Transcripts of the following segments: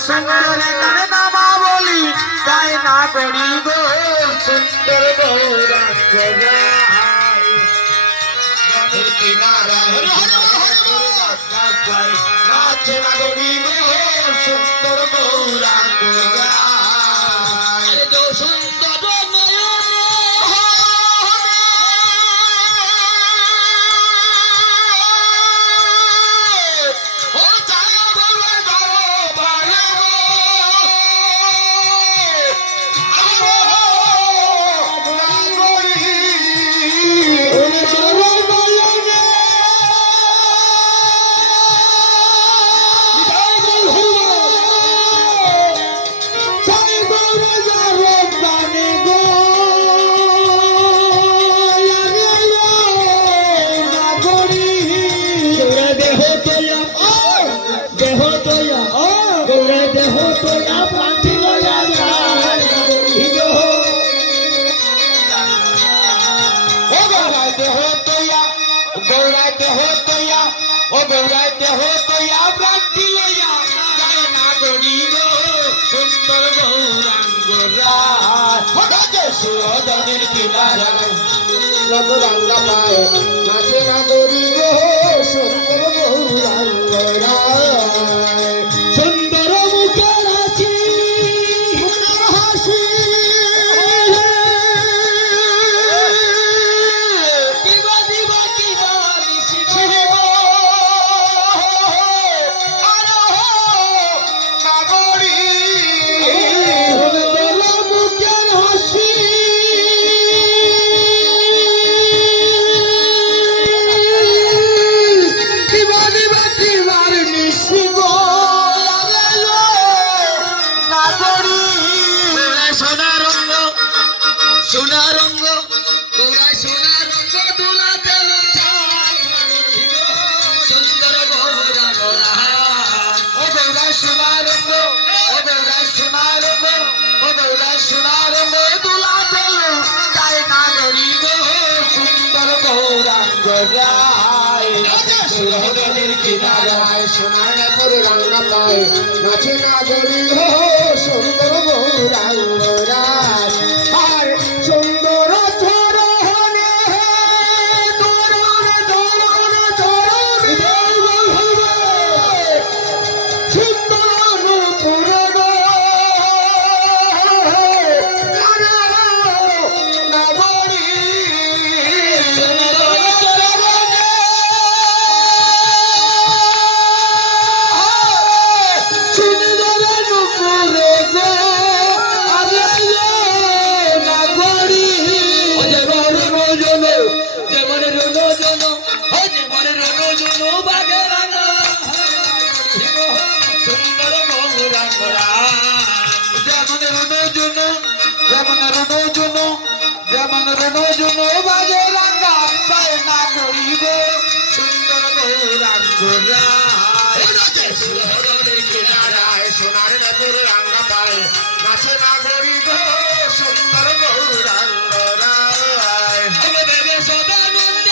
सुंदर नामा बोली गाय ना गड़ी गो सुंदर गौरंग किनारा नाचे ना गड़ी गो सुंदर गौरंग जो सुंदर गौराते हो तो या प्राप्ति लया गाय ना गड़ी गो सुंदर गौरंग राज सुरदनिर किनारा रंग पाए नाचे ना गड़ी गो सुंदर गौरंग राज सुंदर मुखर हासी किनाराय सोनार पर रंग पाए नाचे ना गड़ी हो सुंदर गौरंग राज আর সুন্দর চরণে চরণে চরণে চরণে সুন্দর নূপুর নগরী সোনার নপুর রঙ পায় নাচে না গরি গো সুন্দর গৌরাঙ্গ রায় দেবে সদানন্দ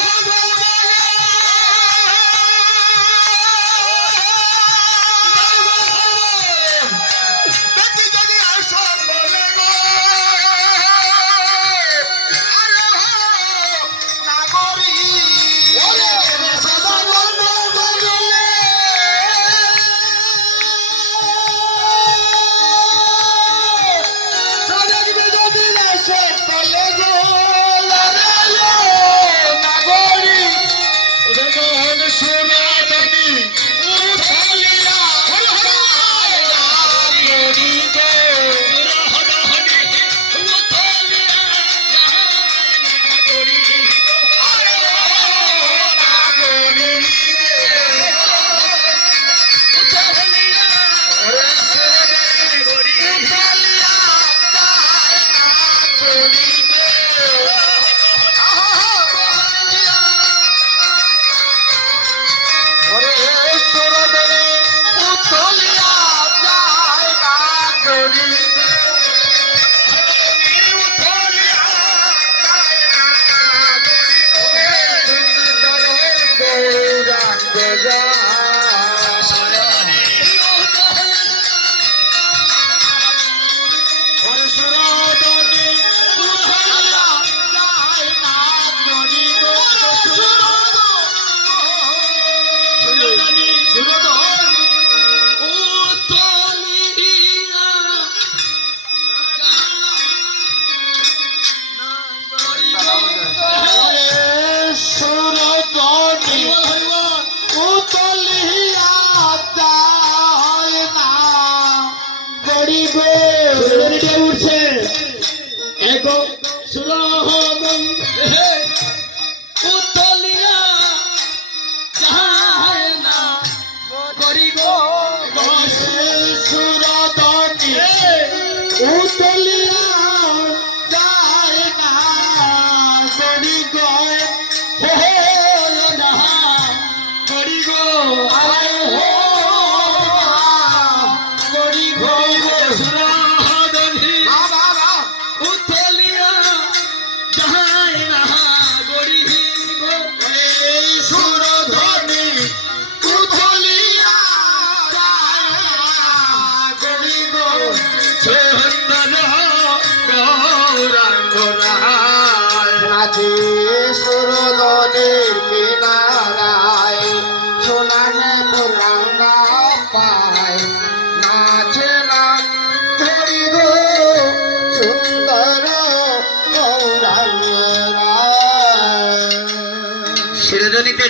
গরি উঠছে এগো সুরহমন উতলিয়া যায় না গরিব বসে সুরদনি উতলিয়া যায় না গরিব হে না গরিব আয় হো গরিব সুরদনি উতলিয়া যায় না গরিব এই সুরধনি উতলিয়া যায় গরিব চন্দন গৌরাঙ্গ নাচে সুরধনির কিনারায় সোনানে পুরাঙ্গা পায় নাচে না ধরি গো সুন্দর গৌরাঙ্গ সুরধনিতে